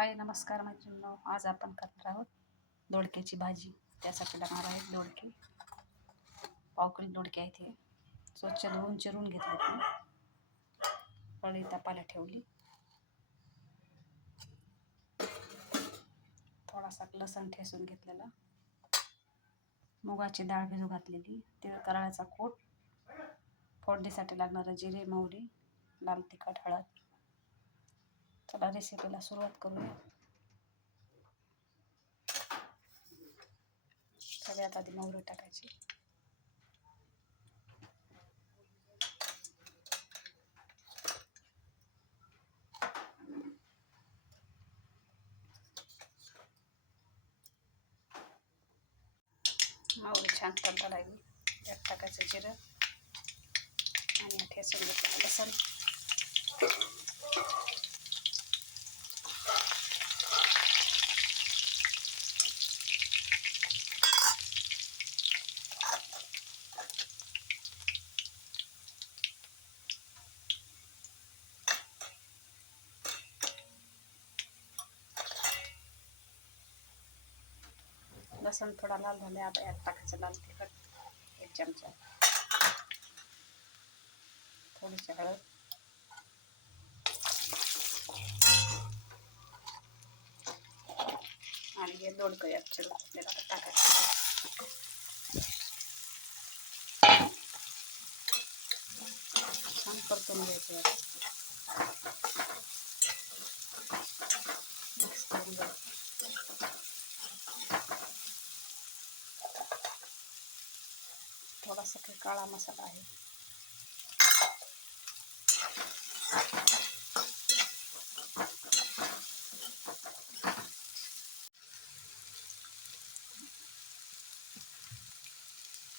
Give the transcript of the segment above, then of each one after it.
हाय नमस्कार मैत्रिणींनो, आज आपण करणार आहोत दोडक्याची भाजी. त्यासाठी लागणार आहेत दोडके. पाव किलो दोडके आहेत. हे स्वच्छ धुवून चिरून घेतले. कढई तापायला ठेवली. थोडासा लसण ठेचून घेतलेला, मुगाची डाळ भिजू घातलेली, तीळ कराळ्याचा कूट, फोडणीसाठी लागणारं जिरे, मोहरी, लाल तिखट, हळद. चला रेसिपीला सुरुवात करूया. सगळ्यात आधी मोहरी टाकायची. मोहरी छान तडका लागली, त्यात टाकायचं जिरं आणि ठेचून घेतलेलं लसण. लसण थोडा लाल झाले, आता यात टाकायचं लाल तिखट 1 चमचा, थोडीशी हळद, आणि हे दोडकं यात चिरून घेतलेलं टाकायचं. छान परतून घ्यायचं. मिक्स करून घ्यायचं. थोडासा काही काळा मसाला आहे.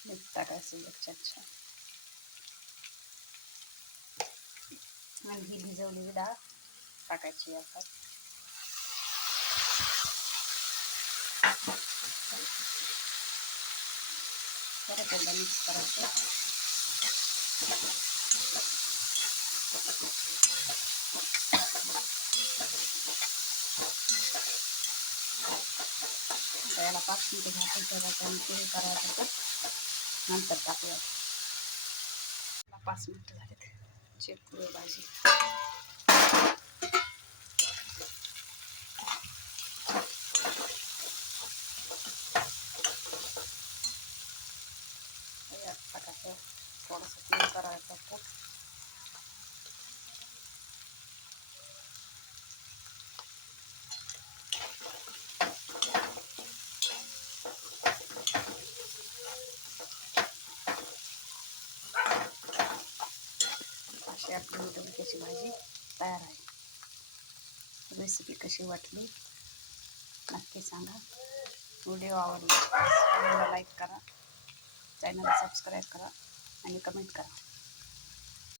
मीठ टाकायचं 1 चमचा, आणि ही भिजवलेली डाळ टाकायची यात. परत एकदा मिक्स करायचं. याला 5 मिनिटं झाकून ठेवायचं आणि तेल करायचं, नंतर टाकूया. 5 मिनिटं झालेत. चेक करूया भाजी. यात टाकायचं थोडंसं तेल करायचं कूट. अशी आपली दोडक्याची भाजी तयार आहे. रेसिपी कशी वाटली नक्की सांगा. व्हिडिओ आवडला लाईक करा, चॅनलला सबस्क्राईब करा आणि कमेंट करा.